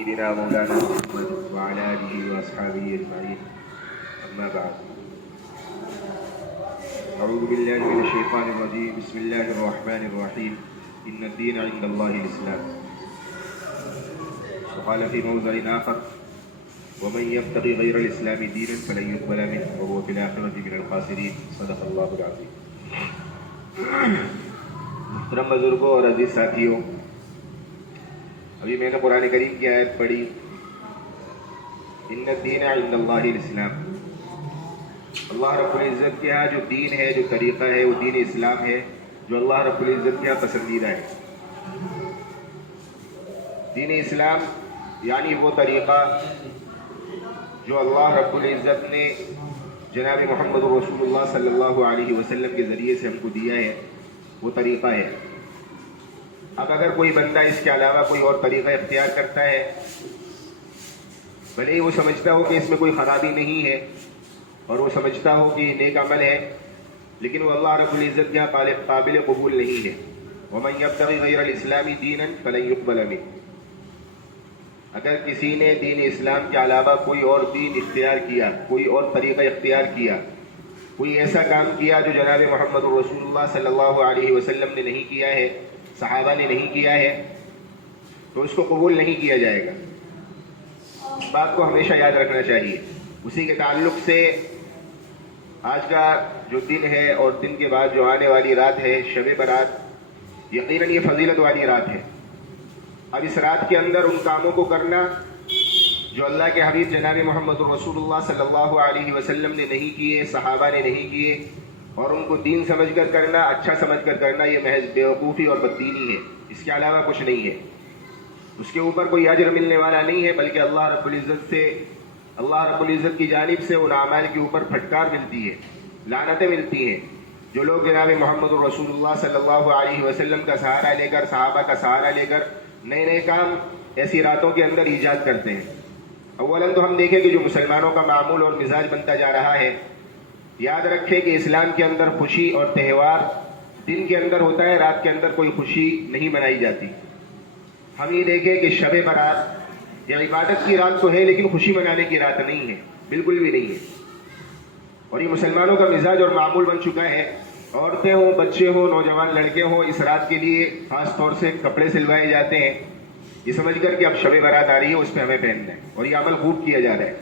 سيدنا مولانا محمد وعلى آله وأصحابه أجمعين أما بعد أعوذ بالله من الشيطان الرجيم بسم الله الرحمن الرحيم إن الدين عند الله الإسلام وقال في موضع آخر ومن يبتغي غير الإسلام دينا فلن يقبل منه وهو في الآخرة من الخاسرين صدق الله العظيم. محترم بزرگوں اور عزیز ساتھیوں، ابھی میں نے قرآن کریم کی آیت پڑھی ان الدین عند اللہ الاسلام. اللہ رب العزت کے ہاں جو دین ہے، جو طریقہ ہے، وہ دین اسلام ہے جو اللہ رب العزت کے ہاں پسندیدہ ہے. دین اسلام یعنی وہ طریقہ جو اللہ رب العزت نے جناب محمد رسول اللہ صلی اللہ علیہ وسلم کے ذریعے سے ہم کو دیا ہے، وہ طریقہ ہے. اب اگر کوئی بندہ اس کے علاوہ کوئی اور طریقہ اختیار کرتا ہے، بھلے ہی وہ سمجھتا ہو کہ اس میں کوئی خرابی نہیں ہے اور وہ سمجھتا ہو کہ یہ نیک عمل ہے، لیکن وہ اللہ رب العزت کے قابل قبول نہیں ہے. وَمَن يَبْتَغِ غَيْرَ الْإِسْلَامِ دِينًا فَلَن يُقْبَلَ مِنْهُ. اگر کسی نے دین اسلام کے علاوہ کوئی اور دین اختیار کیا، کوئی اور طریقہ اختیار کیا، کوئی ایسا کام کیا جو جناب محمد رسول اللہ صلی اللہ علیہ وسلم نے نہیں کیا ہے، صحابہ نے نہیں کیا ہے، تو اس کو قبول نہیں کیا جائے گا. اس بات کو ہمیشہ یاد رکھنا چاہیے. اسی کے تعلق سے آج کا جو دن ہے اور دن کے بعد جو آنے والی رات ہے، شب برات، یقیناً یہ فضیلت والی رات ہے. اب اس رات کے اندر ان کاموں کو کرنا جو اللہ کے حبیب جناب محمد رسول اللہ صلی اللہ علیہ وسلم نے نہیں کیے، صحابہ نے نہیں کیے، اور ان کو دین سمجھ کر کرنا، اچھا سمجھ کر کرنا، یہ محض بیوقوفی اور بددینی ہے. اس کے علاوہ کچھ نہیں ہے. اس کے اوپر کوئی اجر ملنے والا نہیں ہے، بلکہ اللہ رب العزت کی جانب سے ان اعمال کے اوپر پھٹکار ملتی ہے، لعنتیں ملتی ہیں. جو لوگ جناب محمد رسول اللہ صلی اللہ علیہ وسلم کا سہارا لے کر، صحابہ کا سہارا لے کر نئے نئے کام ایسی راتوں کے اندر ایجاد کرتے ہیں. اولاً تو ہم دیکھیں کہ جو مسلمانوں کا معمول اور مزاج بنتا جا رہا ہے، یاد رکھیں کہ اسلام کے اندر خوشی اور تہوار دن کے اندر ہوتا ہے، رات کے اندر کوئی خوشی نہیں منائی جاتی. ہم یہ دیکھیں کہ شب برات یہ عبادت کی رات تو ہے، لیکن خوشی منانے کی رات نہیں ہے، بالکل بھی نہیں ہے. اور یہ مسلمانوں کا مزاج اور معمول بن چکا ہے. عورتیں ہوں، بچے ہوں، نوجوان لڑکے ہوں، اس رات کے لیے خاص طور سے کپڑے سلوائے جاتے ہیں، یہ سمجھ کر کہ اب شب برات آ رہی ہے، اس پہ ہمیں پہننا ہے. اور یہ عمل خوب کیا جا رہا ہے.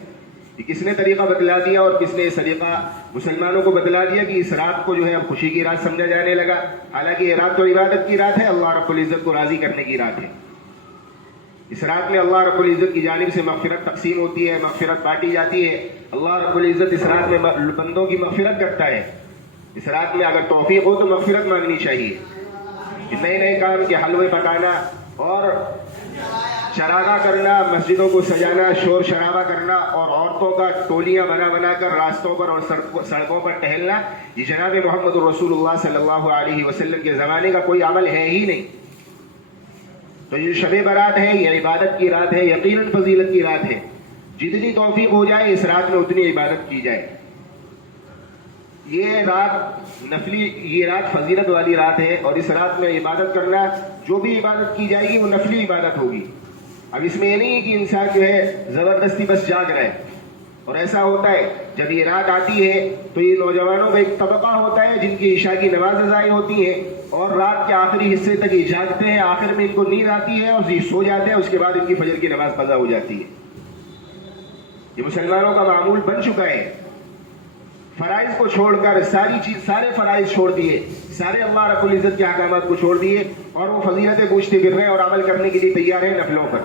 کہ کس نے طریقہ بتلا دیا اور کس نے یہ طریقہ مسلمانوں کو بتلا دیا کہ اس رات کو جو ہے اب خوشی کی رات سمجھا جانے لگا. حالانکہ یہ رات تو عبادت کی رات ہے، اللہ رب العزت کو راضی کرنے کی رات ہے. اس رات میں اللہ رب العزت کی جانب سے مغفرت تقسیم ہوتی ہے، مغفرت بانٹی جاتی ہے. اللہ رب العزت اس رات میں بندوں کی مغفرت کرتا ہے. اس رات میں اگر توفیق ہو تو مغفرت مانگنی چاہیے. نئے نئے کام کے حلوے پکانا اور چراغاں کرنا، مسجدوں کو سجانا، شور شرابہ کرنا، اور عورتوں کا ٹولیاں بنا کر راستوں پر اور سڑکوں پر ٹہلنا، یہ جناب محمد رسول اللہ صلی اللہ علیہ وسلم کے زمانے کا کوئی عمل ہے ہی نہیں. تو یہ شب برات ہے، یہ عبادت کی رات ہے، یقیناً فضیلت کی رات ہے. جتنی توفیق ہو جائے اس رات میں اتنی عبادت کی جائے. یہ رات فضیلت والی رات ہے، اور اس رات میں عبادت کرنا، جو بھی عبادت کی جائے گی وہ نفلی عبادت ہوگی. اب اس میں یہ نہیں ہے کہ انسان جو ہے زبردستی بس جاگ رہا ہے. اور ایسا ہوتا ہے جب یہ رات آتی ہے تو یہ نوجوانوں کا ایک طبقہ ہوتا ہے جن کی عشاء کی نماز ضائع ہوتی ہے اور رات کے آخری حصے تک یہ جاگتے ہیں. آخر میں ان کو نیند آتی ہے اور یہ سو جاتے ہیں، اس کے بعد ان کی فجر کی نماز قضا ہو جاتی ہے. یہ مسلمانوں کا معمول بن چکا ہے. فرائض کو چھوڑ کر سارے فرائض چھوڑ دیے، سارے اللہ رب العزت کے احکامات کو چھوڑ دیے، اور وہ فضیلتیں پوچھتے پھر رہے اور عمل کرنے کے لیے تیار ہیں نفلوں پر.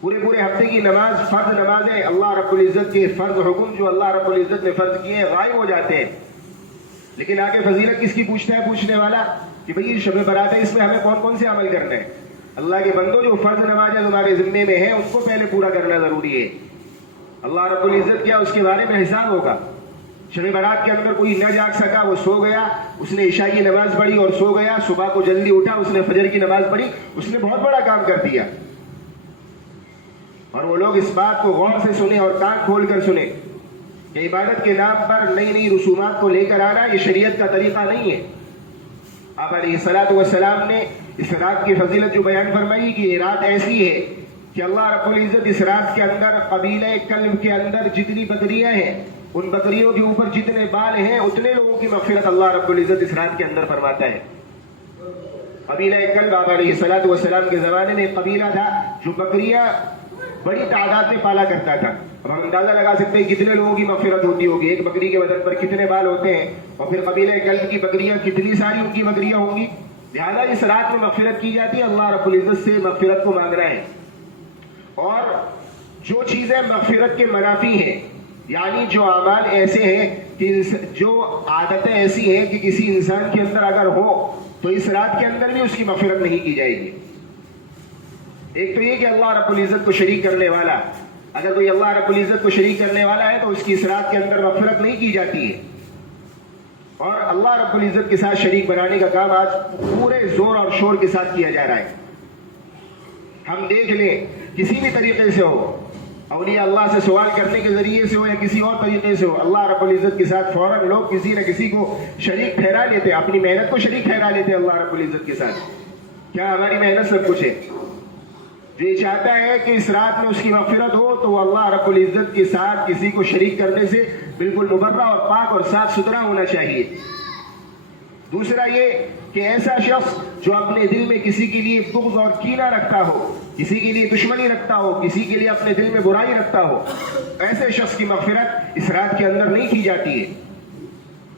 پورے ہفتے کی نماز، فرض نمازیں، اللہ رب العزت کے فرض حکم جو اللہ رب العزت نے فرض کیے ہیں غائب ہو جاتے ہیں. لیکن آگے فضیلت کس کی پوچھتا ہے پوچھنے والا کہ بھئی شب برات ہے، اس میں ہمیں کون سے عمل کرنے ہیں. اللہ کے بندوں جو فرض نمازیں تمہارے ذمے میں ہیں ان کو پہلے پورا کرنا ضروری ہے. اللہ رب العزت کیا اس کے بارے میں حساب ہوگا. شب برات کے اندر کوئی نہ جاگ سکا، وہ سو گیا، اس نے عشاء کی نماز پڑھی اور سو گیا، صبح کو جلدی اٹھا، اس نے فجر کی نماز پڑھی، اس نے بہت بڑا کام کر دیا. اور وہ لوگ اس بات کو غور سے سنیں اور کان کھول کر سنیں کہ عبادت کے نام پر نئی رسومات کو لے کر آنا یہ شریعت کا طریقہ نہیں ہے. آپ علیہ الصلوۃ والسلام نے اس رات کی فضیلت جو بیان فرمائی کہ یہ رات ایسی ہے کہ اللہ رب العزت اس رات کے اندر قبیلہ کلب کے اندر جتنی بکریاں ہیں ان بکریوں کے اوپر جتنے بال ہیں اتنے لوگوں کی مغفرت اللہ رب العزت اس رات کے اندر فرماتا ہے. قبیلہ کلب آپ علیہ الصلوۃ والسلام کے زمانے میں ایک قبیلہ تھا جو بکریاں بڑی تعداد میں پالا کرتا تھا. اب ہم اندازہ لگا سکتے ہیں کتنے لوگوں کی مغفرت ہوتی ہوگی, ایک بکری کے بدن پر کتنے بال ہوتے ہیں, اور پھر قبیلہ کلب کی بکریاں کتنی ساری ان کی بکریاں ہوں گی. لہٰذا اس رات میں مغفرت کی جاتی ہے, اللہ رب العزت سے مغفرت کو مانگنا ہے. اور جو چیزیں مغفرت کے منافی ہیں, یعنی جو اعمال ایسے ہیں کہ جو عادتیں ایسی ہیں کہ کسی انسان کے اندر اگر ہو تو اس رات کے اندر بھی اس کی مغفرت نہیں کی جائے گی. ایک تو یہ کہ اللہ رب العزت کو شریک کرنے والا, اگر کوئی اللہ رب العزت کو شریک کرنے والا ہے تو اس کی اس رات کے اندر مغفرت نہیں کی جاتی ہے. اور اللہ رب العزت کے ساتھ شریک بنانے کا کام آج پورے زور اور شور کے ساتھ کیا جا رہا ہے. ہم دیکھ لیں کسی بھی طریقے سے ہو, اولیاء اللہ سے سوال کرنے کے ذریعے سے ہو یا کسی اور طریقے سے ہو, اللہ رب العزت کے ساتھ فوراً لوگ کسی نہ کسی کو شریک ٹھہرا لیتے, اپنی محنت کو شریک ٹھہرا لیتے اللہ رب العزت کے ساتھ. کیا ہماری محنت سب کچھ ہے؟ جو یہ چاہتا ہے کہ اس رات میں اس کی مغفرت ہو تو وہ اللہ رب العزت کے ساتھ کسی کو شریک کرنے سے بالکل مبرہ اور پاک اور صاف ستھرا ہونا چاہیے. دوسرا یہ کہ ایسا شخص جو اپنے دل میں کسی کے لیے بغض اور کینہ رکھتا ہو, کسی کے لیے دشمنی رکھتا ہو, کسی کے لیے اپنے دل میں برائی رکھتا ہو, ایسے شخص کی مغفرت اس رات کے اندر نہیں کی جاتی ہے.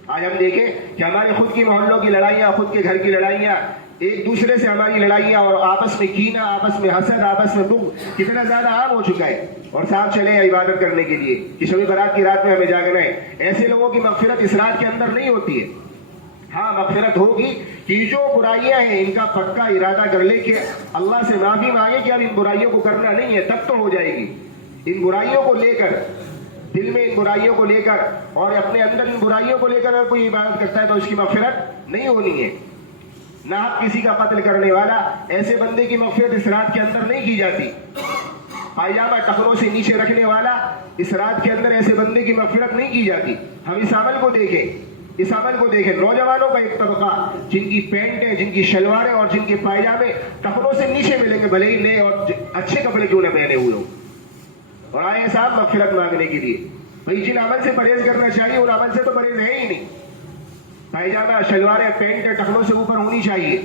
آج ہم دیکھیں کہ ہماری خود کی محلوں کی لڑائیاں, خود کے گھر کی لڑائیاں, ایک دوسرے سے ہماری لڑائیاں اور آپس میں کینہ, آپس میں حسد, آپس میں بغض کتنا زیادہ عام ہو چکا ہے. اور صاحب چلے عبادت کرنے کے لیے کہ شب برات کی رات میں ہمیں جاگنا ہے, ایسے لوگوں کی مغفرت اس رات کے اندر نہیں ہوتی ہے. ہاں مغفرت ہوگی کہ جو برائیاں ہیں ان کا پکا ارادہ کر لے کہ اللہ سے معافی مانگے کہ اب ان برائیوں کو کرنا نہیں ہے, تب تو ہو جائے گی. ان برائیوں کو لے کر, دل میں ان برائیوں کو لے کر اور اپنے اندر ان برائیوں کو لے کر اگر کوئی عبادت کرتا ہے تو اس کی مغفرت نہیں ہونی ہے. نہ کسی کا قتل کرنے والا, ایسے بندے کی مغفرت اس رات کے اندر نہیں کی جاتی. پائجامہ ٹخنوں سے نیچے رکھنے والا, اس رات کے اندر ایسے بندے کی مغفرت نہیں کی جاتی. ہم اس عمل کو دیکھیں, نوجوانوں کا ایک طبقہ جن کی پینٹیں, جن کی شلواریں اور جن کے پائجامے ٹخنوں سے نیچے ملیں گے, بھلے ہی نئے اور اچھے کپڑے کیوں نہ پہنے ہوئے ہوں, اور آئے صاحب مغفرت مانگنے کے لیے. بھائی جن عمل سے پرہیز کرنا چاہیے ان عمل سے تو پرہیز ہے ہی نہیں. پائجامہ, شلواریں, پینٹ ٹخنوں سے اوپر ہونی چاہیے.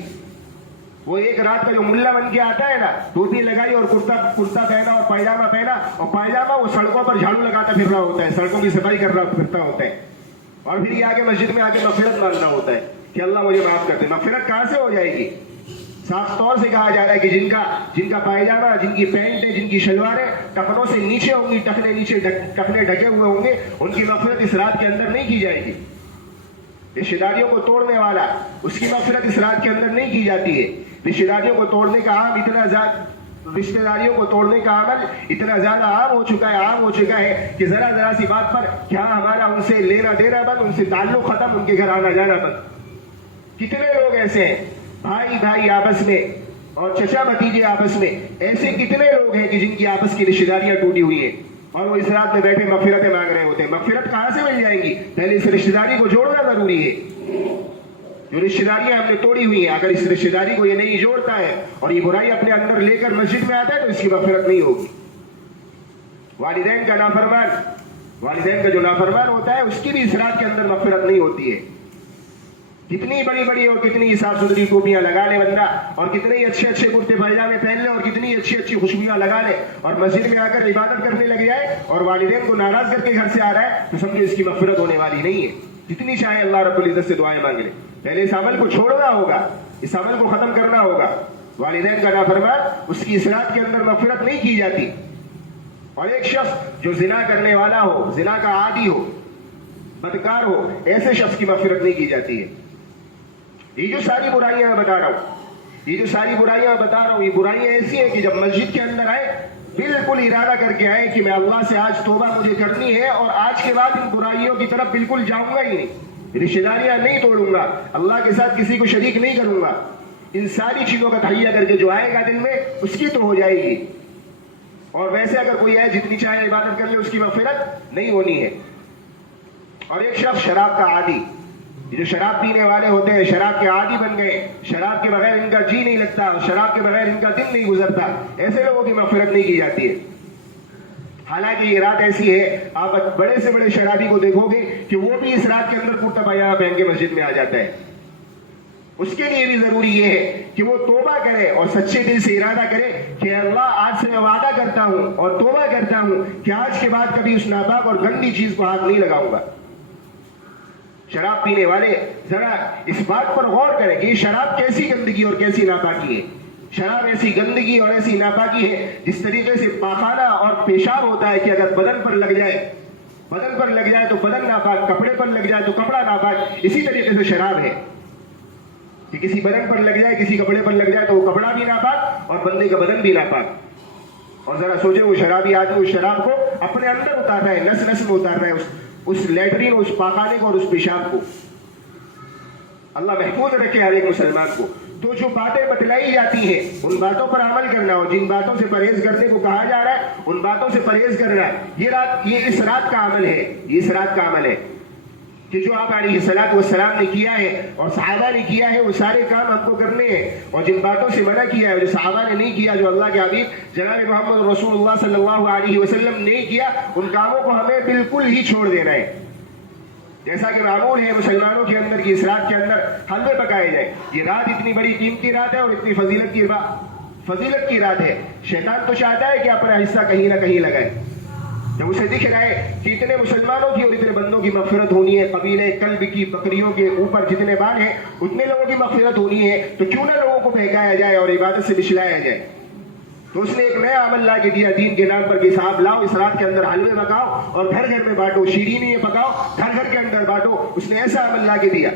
وہ ایک رات کا جو ملا بن کے آتا ہے نا, ٹوپی لگائی اور کرتا پہنا اور پائجامہ پہنا, اور پائجامہ وہ سڑکوں پر جھاڑو لگاتا پھر رہا ہوتا ہے, سڑکوں کی صفائی کر رہا پھرتا ہوتا ہے, اور پھر یہ آگے مسجد میں آگے مغفرت مانگنا ہوتا ہے کہ اللہ مجھے معاف کر دے. مغفرت کہاں سے ہو جائے گی؟ صاف طور سے کہا جا رہا ہے کہ جن کا پائجامہ, جن کی پینٹیں, جن کی شلواریں ٹخنوں سے نیچے ہوں گی, ٹخنے ڈھکے ہوئے ہوں گے, ان کی مغفرت اس رات کے اندر نہیں کی جائے گی. رشتہ داریوں کو توڑنے والا, اس کی مغفرت اس رات کے اندر نہیں کی جاتی ہے. رشتہ داریوں کو توڑنے کا عمل اتنا زیادہ عام ہو چکا ہے کہ ذرا سی بات پر کیا ہمارا ان سے لینا دینا بند, ان سے تعلق ختم, ان کے گھر آنا جانا بند. کتنے لوگ ایسے ہیں, بھائی آپس میں اور چچا بھتیجے آپس میں, ایسے کتنے لوگ ہیں کہ جن کی آپس کی رشتہ داریاں ٹوٹی ہوئی ہیں اور وہ اس رات میں بیٹھے مغفرتیں مانگ رہے ہوتے ہیں. مغفرت کہاں سے مل جائیں گی؟ پہلے اس رشتہ داری کو جوڑنا ضروری ہے. جو رشتہ داریاں ہم نے توڑی ہوئی ہیں, اگر اس رشتہ داری کو یہ نہیں جوڑتا ہے اور یہ برائی اپنے اندر لے کر مسجد میں آتا ہے تو اس کی مغفرت نہیں ہوگی. والدین کا جو نافرمان ہوتا ہے اس کی بھی اس رات کے اندر مغفرت نہیں ہوتی ہے. کتنی بڑی اور کتنی صاف ستھری ٹوپیاں لگا لے بندہ, اور کتنے ہی اچھے کرتے پائجامے پہن لے, اور کتنی اچھی خوشبویاں لگا لے, اور مسجد میں آ کر عبادت کرنے لگ جائے اور والدین کو ناراض کر کے گھر سے آ رہا ہے, تو سمجھو اس کی مغفرت ہونے والی نہیں ہے. جتنی چاہے اللہ رب العزت سے دعائیں مانگ لے, پہلے اس عمل کو چھوڑنا ہوگا, اس عمل کو ختم کرنا ہوگا. والدین کا نافرمان, اس کی اس رات کے اندر مغفرت نہیں کی جاتی. اور ایک شخص جو زنا کرنے والا ہو, زنا کا عادی ہو, بدکار ہو, ایسے شخص کی مغفرت نہیں کی جاتی ہے. یہ جو ساری برائیاں میں بتا رہا ہوں, یہ برائیاں ایسی ہیں کہ جب مسجد کے اندر آئے بالکل ارادہ کر کے آئے کہ میں اللہ سے آج توبہ مجھے کرنی ہے اور آج کے بعد ان برائیوں کی طرف بالکل جاؤں گا ہی نہیں, رشتہ داریاں نہیں توڑوں گا, اللہ کے ساتھ کسی کو شریک نہیں کروں گا. ان ساری چیزوں کا تہیہ کر کے جو آئے گا دل میں, اس کی تو ہو جائے گی. اور ویسے اگر کوئی آئے جتنی چاہے عبادت کر لے, اس کی مغفرت نہیں ہونی ہے. اور ایک شخص شراب کا عادی, جو شراب پینے والے ہوتے ہیں شراب کے عادی بن گئے, شراب کے بغیر ان کا جی نہیں لگتا, شراب کے بغیر ان کا دن نہیں گزرتا, ایسے لوگوں کی مغفرت نہیں کی جاتی ہے. حالانکہ یہ رات ایسی ہے, آپ بڑے سے بڑے شرابی کو دیکھو گے کہ وہ بھی اس رات کے اندر کرتا پاجامہ پہن کے مسجد میں آ جاتا ہے. اس کے لیے بھی ضروری یہ ہے کہ وہ توبہ کرے اور سچے دل سے ارادہ کرے کہ اللہ آج سے میں وعدہ کرتا ہوں اور توبہ کرتا ہوں کہ آج کے بعد کبھی اس ناپاک اور گندی چیز کو ہاتھ نہیں لگاؤں گا. شراب پینے والے ذرا اس بات پر غور کریں کہ یہ شراب کیسی گندگی اور کیسی ناپاکی ہے. شراب ایسی گندگی اور ایسی ناپاکی ہے جس طریقے سے پاخانہ اور پیشاب ہوتا ہے کہ اگر بدن پر لگ جائے تو بدن ناپاک, کپڑے پر لگ جائے تو کپڑا ناپاک, اسی طریقے سے شراب ہے کہ کسی بدن پر لگ جائے, کسی کپڑے پر لگ جائے تو وہ کپڑا بھی ناپاک اور بندے کا بدن بھی ناپاک. اور ذرا سوچے وہ شرابی آدمی اس شراب کو اپنے اندر اتار رہا ہے, نس نس میں اتار رہا ہے اس لیٹرین, اس پاخانے کو اور اس پیشاب کو. اللہ محفوظ رکھے ہر ایک مسلمان کو. تو جو باتیں بتلائی جاتی ہیں ان باتوں پر عمل کرنا, اور جن باتوں سے پرہیز کرنے کو کہا جا رہا ہے ان باتوں سے پرہیز کرنا, یہ اس رات کا عمل ہے. یہ اس رات کا عمل ہے کہ جو آپ علیہ الصلوۃ والسلام نے کیا ہے اور صحابہ نے کیا ہے وہ سارے کام ہم کو کرنے ہیں. اور جن باتوں سے منع کیا ہے جو صحابہ نے نہیں کیا, جو اللہ کے حبیب جناب محمد رسول اللہ صلی اللہ علیہ وسلم نے کیا, ان کاموں کو ہمیں بالکل ہی چھوڑ دینا ہے. جیسا کہ معمول ہے مسلمانوں کے اندر کی اس رات کے اندر حلوے پکائے جائیں. یہ رات اتنی بڑی قیمتی رات ہے اور اتنی فضیلت کی رات ہے. شیطان تو چاہتا ہے کہ اپنا حصہ کہیں نہ کہیں لگائے. جب اسے دکھ رہا ہے کہ اتنے مسلمانوں کی اور اتنے بندوں کی مغفرت ہونی ہے, قبیلے کلب کی بکریوں کے اوپر جتنے بال ہیں اتنے لوگوں کی مغفرت ہونی ہے, تو کیوں نہ لوگوں کو بہکایا جائے اور عبادت سے بچلایا جائے. تو اس نے ایک نیا عمل لا کے دیا دین کے نام پر کہ صاحب لاؤ اس رات کے اندر حلوے پکاؤ اور گھر گھر میں بانٹو, شیرینی پکاؤ گھر گھر کے اندر بانٹو. اس نے ایسا عمل لا کے دیا.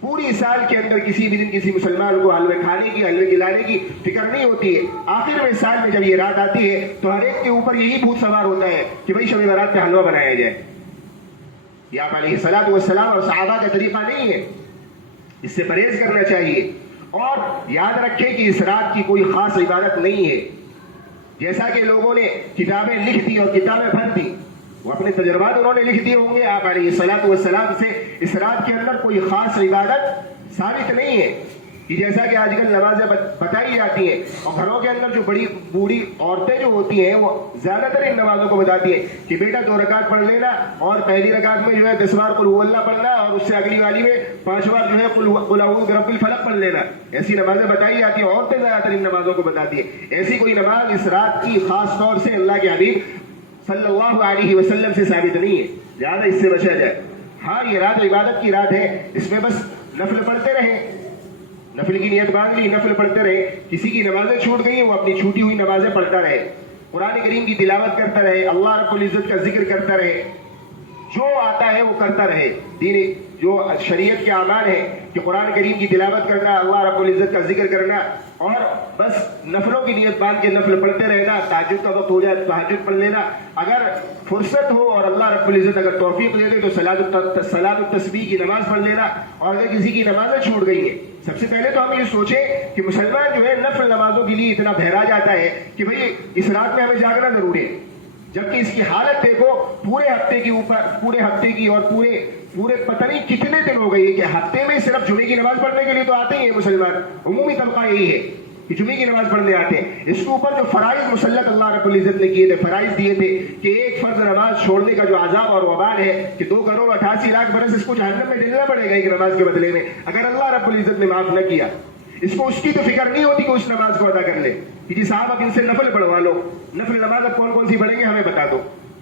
پوری سال کے اندر کسی بھی دن کسی مسلمان کو حلوے کھانے کی, حلوے کھلانے کی فکر نہیں ہوتی ہے. آخر میں سال میں جب یہ رات آتی ہے تو ہر ایک کے اوپر یہی بھوت سوار ہوتا ہے کہ بھائی شب برات پہ حلوہ بنایا جائے. یہ آپ علیہ الصلوۃ والسلام اور صحابہ کا طریقہ نہیں ہے. اس سے پرہیز کرنا چاہیے. اور یاد رکھیں کہ اس رات کی کوئی خاص عبادت نہیں ہے. جیسا کہ لوگوں نے کتابیں لکھ دی اور کتابیں بھر دی, وہ اپنے تجربات انہوں نے لکھ دیے ہوں گے. آپ علیہ الصلوۃ والسلام سے اس رات کے اندر کوئی خاص عبادت ثابت نہیں ہے. کہ جیسا کہ آج کل نمازیں بتائی جاتی ہیں اور گھروں کے اندر جو بڑی بوڑھی عورتیں جو ہوتی ہیں وہ زیادہ تر ان نمازوں کو بتاتی ہیں کہ بیٹا 2 رکعت پڑھ لینا اور پہلی رکعت میں جو ہے 10 بار قل هو اللہ پڑھنا اور اس سے اگلی والی میں 5 بار جو ہے قل اعوذ برب الفلق پڑھ لینا. ایسی نمازیں بتائی جاتی ہیں, عورتیں زیادہ تر ان نمازوں کو بتاتی ہیں. ایسی کوئی نماز اس رات کی خاص طور سے اللہ کے حبیب صلی اللہ علیہ وسلم سے ثابت نہیں ہے, لہٰذا اس سے بچا جائے. ہاں یہ رات عبادت کی رات ہے, اس میں بس نفل پڑھتے رہیں, نفل کی نیت باندھ لی, نفل پڑھتے رہے. کسی کی نمازیں چھوٹ گئی ہیں وہ اپنی چھوٹی ہوئی نمازیں پڑھتا رہے, قرآن کریم کی تلاوت کرتا رہے, اللہ رب العزت کا ذکر کرتا رہے, جو آتا ہے وہ کرتا رہے. دین جو شریعت کے اعمال ہے کہ قرآن کریم کی تلاوت کرنا, اللہ رب العزت کا ذکر کرنا اور بس نفلوں کی نیت باندھ کے نفل پڑھتے رہنا. تہجد کا وقت ہو جائے تو تہجد پڑھ لینا. اگر فرصت ہو اور اللہ رب العزت اگر توفیق دے دے تو صلاۃ التسبیح کی نماز پڑھ لینا. اور اگر کسی کی نمازیں چھوٹ گئی ہیں, سب سے پہلے تو ہم یہ سوچیں کہ مسلمان جو ہے نفل نمازوں کے لیے اتنا بہرا جاتا ہے کہ بھئی اس رات میں ہمیں جاگنا ضروری ہے, جبکہ اس کی حالت دیکھو پورے ہفتے کی اور پورے پتہ نہیں کتنے دن ہو گئی ہے کہ ہفتے میں صرف جمعے کی نماز پڑھنے کے لیے تو آتے ہی ہیں مسلمان. عمومی طبقہ یہی ہے کہ جمعے کی نماز پڑھنے آتے ہیں. اس کے اوپر جو فرائض مسلط اللہ رب العزت نے کیے تھے, فرائض دیے تھے کہ ایک فرض نماز چھوڑنے کا جو عذاب اور وبال ہے کہ 2,88,00,000 برس اس کو جہنم میں ڈلنا پڑے گا ایک نماز کے بدلے میں, اگر اللہ رب العزت نے معاف نہ کیا. اس کو اس کی تو فکر نہیں ہوتی کہ اس نماز کو ادا کر لے کہ جی صاحب اب ان سے نفل پڑھوا لو, نفل نماز اب کون کون سی پڑھیں گے ہمیں بتا دو.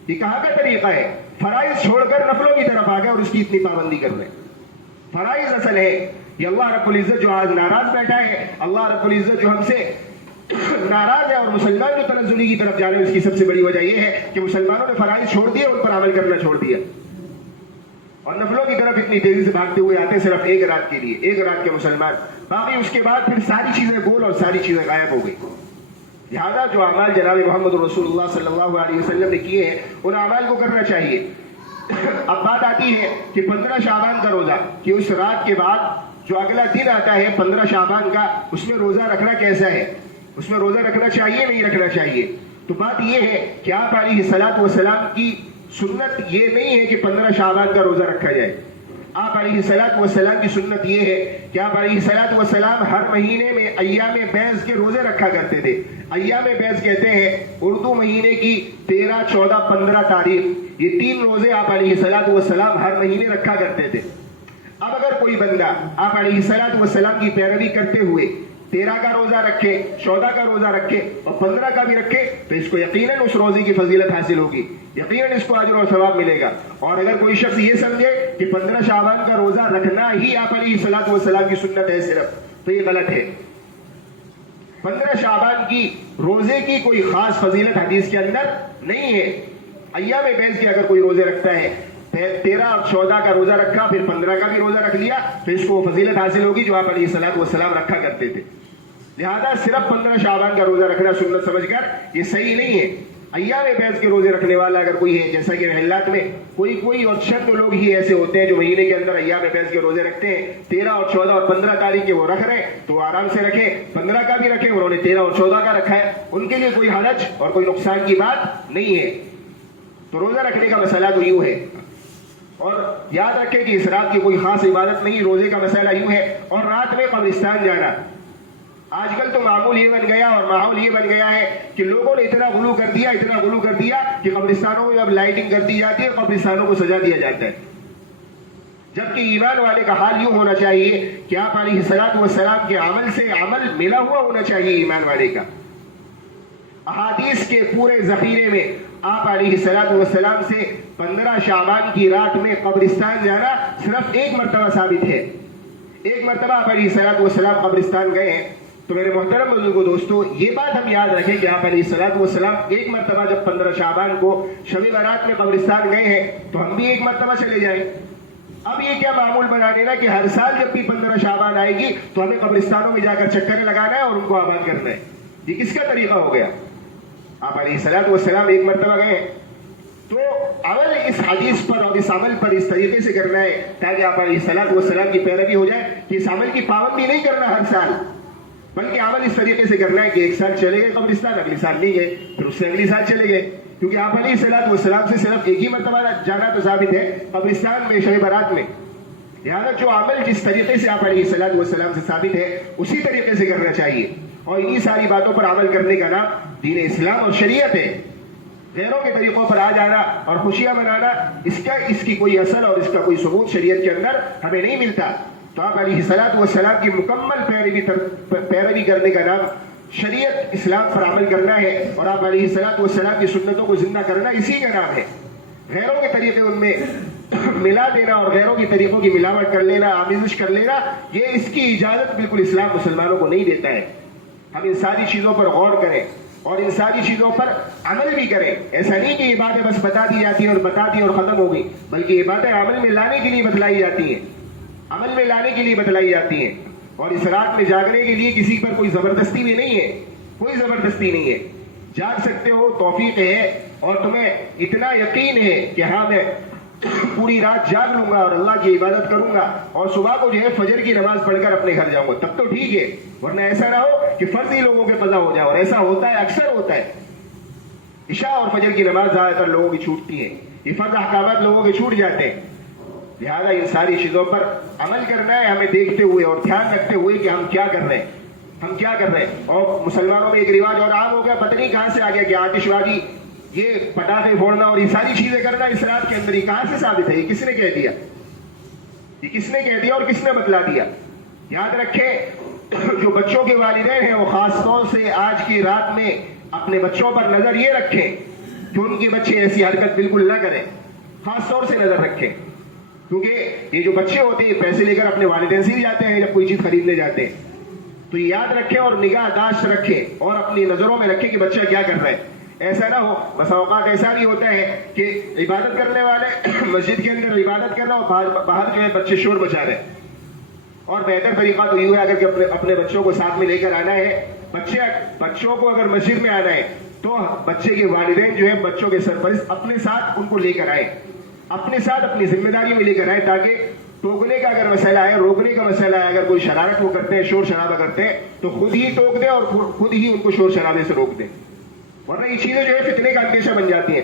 یہ کہاں کا طریقہ ہے؟ فرائض چھوڑ کر نفلوں کی طرف آ گئے اور اس کی اتنی پابندی کر رہے. فرائض اصل ہے. یہ اللہ رب العزت جو آج ناراض بیٹھا ہے, اللہ رب العزت جو ہم سے ناراض ہے اور مسلمان جو تنزلی کی طرف جا رہے ہیں, اس کی سب سے بڑی وجہ یہ ہے کہ مسلمانوں نے فرائض چھوڑ دیے, ان پر عمل کرنا چھوڑ دیا اور نفلوں کی طرف اتنی تیزی سے بھاگتے ہوئے آتے صرف ایک رات کے لیے, ایک رات کے مسلمان. باقی اس کے بعد پھر ساری چیزیں گول اور ساری چیزیں غائب ہو گئی. لہٰذا جو اعمال جناب محمد رسول اللہ صلی اللہ علیہ وسلم نے کیے ہیں ان اعمال کو کرنا چاہیے. اب بات آتی ہے کہ 15 شعبان کا روزہ, کہ اس رات کے بعد جو اگلا دن آتا ہے 15 شعبان کا, اس میں روزہ رکھنا کیسا ہے, اس میں روزہ رکھنا چاہیے نہیں رکھنا چاہیے. تو بات یہ ہے کہ آپ علیہ الصلوۃ والسلام کی سنت یہ نہیں ہے کہ 15 شعبان کا روزہ رکھا جائے. آپ علیہ الصلوۃ والسلام کی سنت یہ ہے کہ آپ علیہ الصلوۃ والسلام ہر مہینے میں ایام بیض کے روزے رکھا کرتے تھے. ایام بیض کہتے ہیں اردو مہینے کی 13, 14, 15 تاریخ, یہ 3 روزے آپ علیہ الصلوۃ والسلام ہر مہینے رکھا کرتے تھے. اب اگر کوئی بندہ آپ علیہ الصلوۃ والسلام کی پیروی کرتے ہوئے 13 کا روزہ رکھے, 14 کا روزہ رکھے اور 15 کا بھی رکھے تو اس کو یقیناً اس روزے کی فضیلت حاصل ہوگی, یقیناً اس کو اجر و ثواب ملے گا. اور اگر کوئی شخص یہ سمجھے کہ 15 شعبان کا روزہ رکھنا ہی آپ علیہ الصلوۃ والسلام کی سنت ہے صرف, تو یہ غلط ہے. 15 شعبان کی روزے کی کوئی خاص فضیلت حدیث کے اندر نہیں ہے. ایام بیض کے اگر کوئی روزے رکھتا ہے, 13 اور 14 کا روزہ رکھا, پھر 15 کا بھی روزہ رکھ لیا, تو اس کو فضیلت حاصل ہوگی جو آپ علیہ الصلوۃ والسلام رکھا کرتے تھے. لہذا صرف 15 شعبان کا روزہ رکھنا سنت سمجھ کر یہ صحیح نہیں ہے. ایام بیض کے روزے رکھنے والا اگر کوئی ہے, جیسا کہ محلات میں کوئی اور چند لوگ ہی ایسے ہوتے ہیں جو مہینے کے اندر ایام بیض کے روزے رکھتے ہیں, 13 اور 14 اور 15 تاریخ کے وہ رکھ رہے ہیں تو وہ آرام سے رکھے, 15 کا بھی رکھے, انہوں نے 13 اور 14 کا رکھا ہے, ان کے لیے کوئی حرج اور کوئی نقصان کی بات نہیں ہے. تو روزہ رکھنے کا مسئلہ تو یوں ہے. اور یاد رکھیں کہ اس رات کی کوئی خاص عبادت نہیں, روزے کا مسئلہ یوں ہے. اور رات میں قبرستان جانا, آج کل تو معمول یہ بن گیا اور ماحول یہ بن گیا ہے کہ لوگوں نے اتنا غلو کر دیا کہ قبرستانوں میں اب لائٹنگ کر دی جاتی ہے, قبرستانوں کو سجا دیا جاتا ہے. جبکہ ایمان والے کا حال یوں ہونا چاہیے کہ آپ علیہ الصلوۃ والسلام کے عمل سے عمل ملا ہوا ہونا چاہیے ایمان والے کا. احادیث کے پورے ذخیرے میں آپ علیہ الصلوۃ والسلام سے 15 شعبان کی رات میں قبرستان جانا صرف ایک مرتبہ ثابت ہے. ایک مرتبہ آپ علیہ الصلوۃ والسلام قبرستان گئے ہیں. تو میرے محترم بزرگوں دوستو, یہ بات ہم یاد رکھیں کہ آپ علیہ الصلوۃ والسلام ایک مرتبہ جب 15 شعبان کو شب برات میں قبرستان گئے ہیں تو ہم بھی ایک مرتبہ چلے جائیں. اب یہ کیا معمول بنا دینا کہ ہر سال جب بھی 15 شعبان آئے گی تو ہمیں قبرستانوں میں جا کر چکریں لگانا ہے اور ان کو آباد کرنا ہے. یہ کس کا طریقہ ہو گیا؟ آپ علیہ الصلوۃ والسلام ایک مرتبہ گئے ہیں تو عمل اس حدیث پر اور اس عمل پر اس طریقے سے کرنا ہے تاکہ آپ علیہ الصلوۃ والسلام کی پیروی ہو جائے کہ اس عمل کی پابندی نہیں کرنا ہر سال, بلکہ عمل اس طریقے سے کرنا ہے کہ ایک سال چلے گئے قبرستان, اگلی سال نہیں گئے, پھر اس سے اگلی سال چلے گئے. کیونکہ آپ علیہ الصلوۃ والسلام سے صرف ایک ہی مرتبہ جانا تو ثابت ہے قبرستان میں شب برات میں. لہٰذا جو عمل جس طریقے سے آپ علیہ الصلوۃ والسلام سے ثابت ہے اسی طریقے سے کرنا چاہیے. اور انہی ساری باتوں پر عمل کرنے کا نام دین اسلام اور شریعت ہے. غیروں کے طریقوں پر آ جانا اور خوشیاں منانا, اس کی کوئی اثر اور اس کا کوئی ثبوت شریعت کے اندر ہمیں نہیں ملتا. تو آپ علیہ الصلوۃ والسلام کی مکمل پیروی کرنے کا نام شریعت اسلام پر عمل کرنا ہے, اور آپ علیہ الصلوۃ والسلام کی سنتوں کو زندہ کرنا اسی کا نام ہے. غیروں کے طریقے ان میں ملا دینا اور غیروں کی طریقوں کی ملاوٹ کر لینا, آمیزش کر لینا, یہ اس کی اجازت بالکل اسلام مسلمانوں کو نہیں دیتا ہے. ہم ان ساری چیزوں پر غور کریں اور ان ساری چیزوں پر عمل بھی کریں. ایسا نہیں کہ یہ باتیں بس بتا دی جاتی ہیں اور بتا دی اور ختم ہو گئی, بلکہ یہ باتیں عمل میں لانے کے لیے بتلائی جاتی ہیں, عمل میں لانے کے لیے بتلائی جاتی ہیں. اور اس رات میں جاگنے کے لیے کسی پر کوئی زبردستی بھی نہیں ہے, کوئی زبردستی نہیں ہے. جاگ سکتے ہو, توفیق ہے, اور تمہیں اتنا یقین ہے کہ ہاں میں پوری رات جاگ لوں گا اور اللہ کی عبادت کروں گا اور صبح کو جو ہے فجر کی نماز پڑھ کر اپنے گھر جاؤں گا, تب تو ٹھیک ہے. ورنہ ایسا نہ ہو کہ فرض ہی لوگوں کے قضا ہو جائے, اور ایسا ہوتا ہے, اکثر ہوتا ہے. عشاء اور فجر کی نماز زیادہ تر لوگوں کی چھوٹتی ہیں, یہ فرض احکامات لوگوں کے چھوٹ جاتے ہیں. لہذا ان ساری چیزوں پر عمل کرنا ہے ہمیں دیکھتے ہوئے اور دھیان رکھتے ہوئے کہ ہم کیا کر رہے ہیں, اور مسلمانوں میں ایک رواج اور عام ہو گیا, پتہ نہیں کہاں سے آ گیا کہ آتش بازی, یہ پٹاخے پھوڑنا اور یہ ساری چیزیں کرنا اس رات کے اندر, یہ کہاں سے ثابت ہے؟ یہ کس نے کہہ دیا؟ اور کس نے بتلا دیا؟ یاد رکھیں جو بچوں کے والدین ہیں وہ خاص طور سے آج کی رات میں اپنے بچوں پر نظر یہ رکھیں کہ ان کے بچے ایسی حرکت بالکل نہ کریں, خاص طور سے نظر رکھیں. کیونکہ یہ جو بچے ہوتے ہیں پیسے لے کر اپنے والدین سے جاتے ہیں جب کوئی چیز خریدنے جاتے ہیں, تو یہ یاد رکھیں اور نگاہ داشت رکھیں اور اپنی نظروں میں رکھیں کہ بچہ کیا کر رہا ہے. ایسا نہ ہو, بس اوقات ایسا نہیں ہوتا ہے کہ عبادت کرنے والے مسجد کے اندر عبادت کر رہا اور باہر جو ہے بچے شور مچا رہے ہیں. اور بہتر طریقہ تو یہ ہے اگر کہ اپنے بچوں کو ساتھ میں لے کر آنا ہے, بچوں کو اگر مسجد میں آنا ہے تو بچے کے والدین جو ہے بچوں کے سرپرست اپنے ساتھ ان کو لے کر آئے, اپنے ساتھ اپنی ذمہ داری میں لے کر آئے, تاکہ ٹوکنے کا اگر مسئلہ ہے, روکنے کا مسئلہ ہے, اگر کوئی شرارت وہ کرتے ہیں, شور شرابہ کرتے ہیں, تو خود ہی ٹوک دیں اور خود ہی ان کو شور شرابے سے روک دیں. ورنہ یہ چیزیں جو ہے فتنے کا اندیشہ بن جاتی ہیں.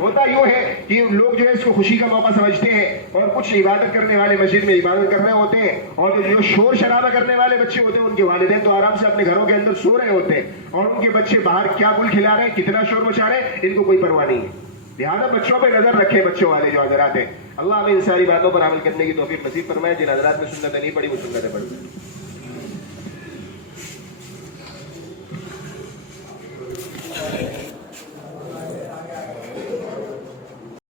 ہوتا یوں ہے کہ لوگ جو ہے اس کو خوشی کا موقع سمجھتے ہیں اور کچھ عبادت کرنے والے مسجد میں عبادت کر رہے ہوتے ہیں اور جو شور شرابہ کرنے والے بچے ہوتے ہیں ان کے والدین تو آرام سے اپنے گھروں کے اندر سو رہے ہوتے ہیں اور ان کے بچے باہر کیا گل کھلا رہے ہیں کتنا شور مچا رہے ہیں ان کو کوئی پرواہ نہیں ہے. لہٰذا بچوں پہ نظر رکھے بچوں والے جو حضرات ہیں. اللہ ہمیں ان ساری باتوں پر عمل کرنے کی توفیق نصیب فرمائے. جن حضرات نے سنت نہیں پڑھی وہ سنتیں پڑھ لیں.